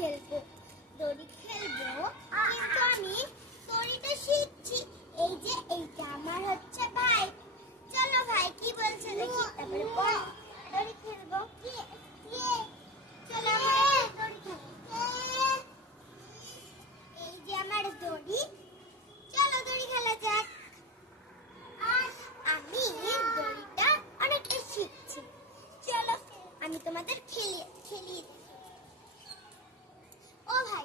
খেলবো কিন্তু আমি দড়িটা শিখছি। এই যে এইটা আমার হচ্ছে ভাই। চলো ভাই কি বলছে দেখি, তারপরে দড়ি খেলবো। চলো দড়ি খেলবো। এই যে আমার দড়ি, চলো দড়ি খেলা যাক। আমি দড়িটা অনেকটা শিখছি, চলো আমি তোমাদের খেলিয়ে ও ভাই